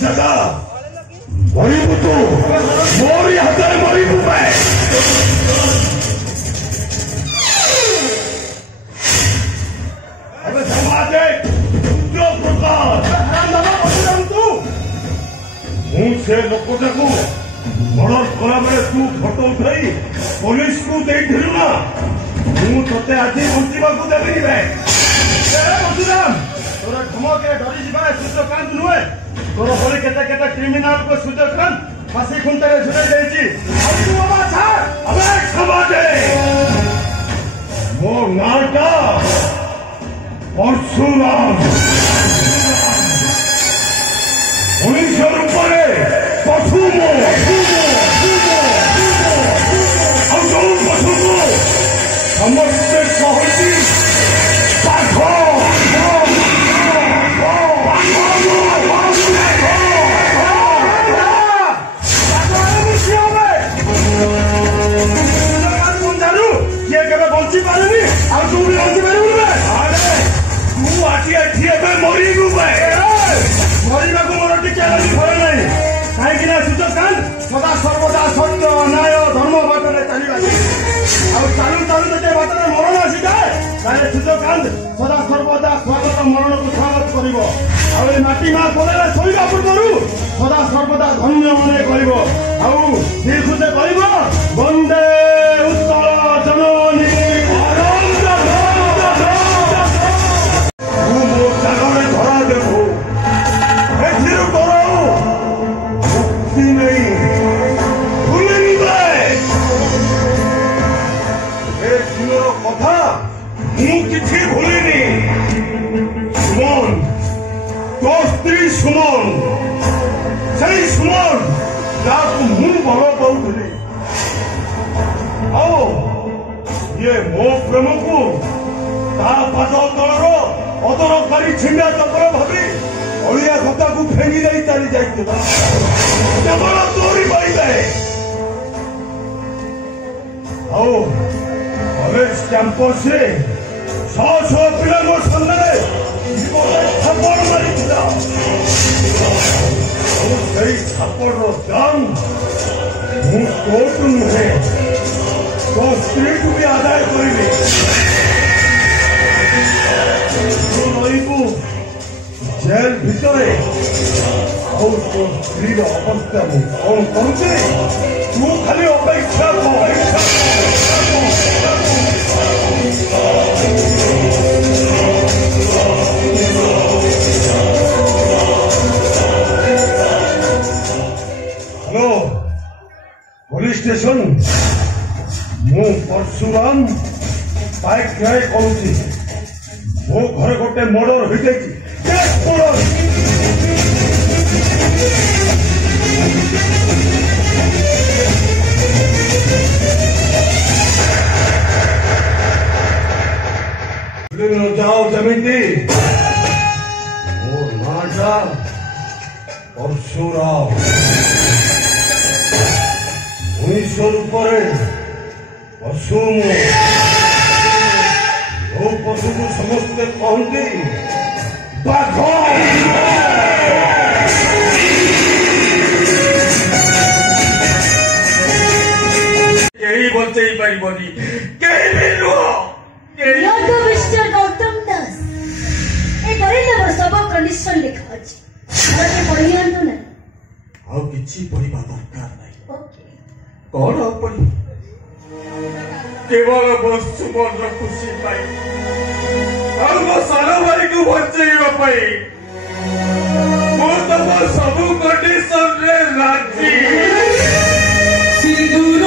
सदा मरीबू तू मोरी हाथ में मरीबू मैं अबे समाज रुद्र प्रकाश तू मुझसे लोकटा को मर्डर कला बेले तू फोटो उठाई पुलिस को देथिलु ना मु तते आज बंचिबा को देबी बे बंचिराम तोरा धमके डरी जिबा सूचकांत नुए तोर परे केते केते क्रिमिनल को सूचकांत फांसी खुंटरे झुलाई देछि अब तू बाबा छाड़ अबे समाजे मो नाटा परशुराम उन्नीसर ऊपर पशु मो समस्ते कहती बंची पारे तू भी बंची पार तू आटी आठी मरीबू मरवा को मोर टिके भय नहीं कहीं सूचकांत सदा सर्वदा सत्य न्याय धर्म बाटने चलवा चालू चालू जे बाटने मरण आसी जाए सूचकांत सदा सर्वदा स्वागत मरण को स्वागत कर माटी माँ कोले शोवा पूर्व सदा सर्वदा धन्य मन कर दीर्घुते कर वंदे उत्कल जननी धरा देबू कथा मुझे भूलिनी सुमन तो स्त्री सुमन से सुमन जहाँ मु भल पाऊली ये मो प्रेम को पाद तलर अदरकारी छिंडा चक्र भावी अलिया घटा को फेंगी दे चली जाइए केवल तोरी पाइबे कॉलेज कैंपस से 100 पिला सामने थप्पड़ मारी थप्पड़ दाम कोर्ट नुहे तो स्त्री को भी आदाय करी रही जेल भितर स्त्री अवस्था कौन करुचे तू खाली अपेक्षा हेलो पुलिस स्टेशन मु परशुराम बाइक ड्राइव करुची मो घर गोटे मर्डर हो जाए जाओ जमींदी मोर नाटा परशुराम 1900 ऊपर पशु पशु को समस्ते कहती बाघ कहीं बचे पारि मिस्टर गौतम दास ए करेला मोर सब कंडीशन लिखा अछि मते पढ़ी आंतु ना आ किछि पढ़िबा दरकार नै ओके कोन पढ़ी केवल बस सुमन र खुशी पाई और वो सारा भाई को बचेगा पाई वो तो सब कंडीशन रे राजी सिंदूर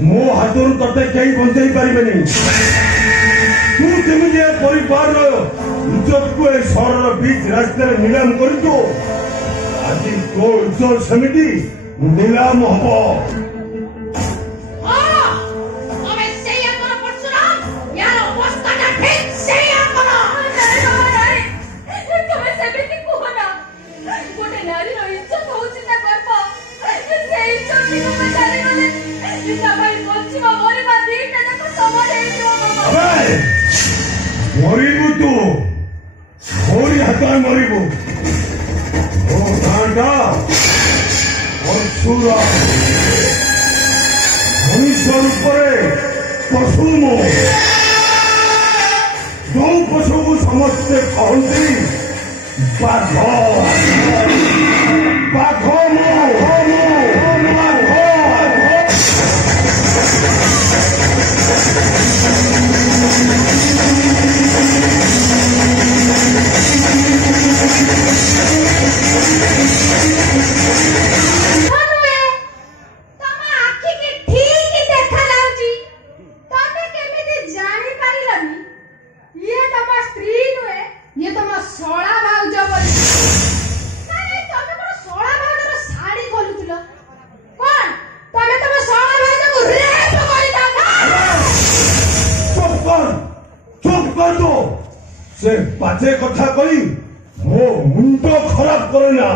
मो हाथों तते कहीं बंचाई पारे तू केमी परिवार इज्जत को सहर बीच रास्ते नीलाम कर आज तो इज्जत समिति नीलाम हम मरबू तू मोरी हाथ मरबू गांडा और सुरा मनुष्य रूप पशु मो जो पशु को समस्ते कहती बाघ बाघ से बाजे कथा कही मो मुंड खराब करे ना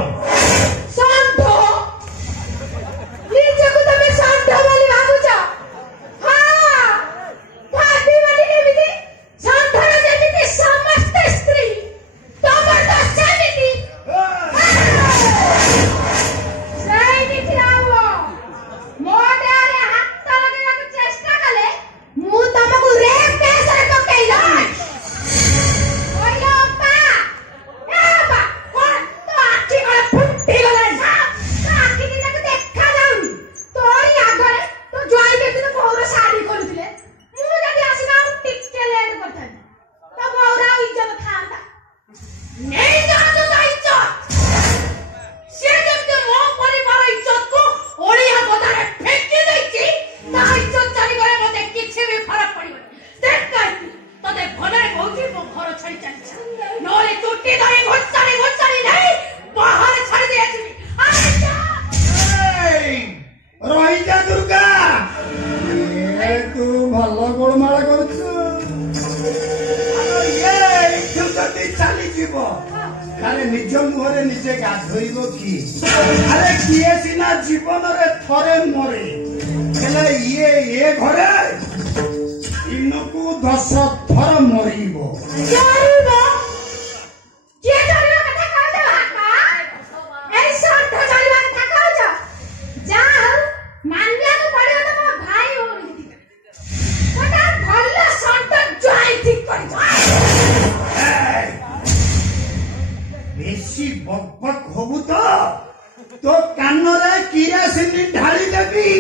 निज मुहरे निजे गाधोइब कि अरे किए सिना जीवन रे थरे मरे हेले ये घरे इनको 10 थर मरिब बेसी बकबक होबू तो कान रे किरासिनी ढाली देबी।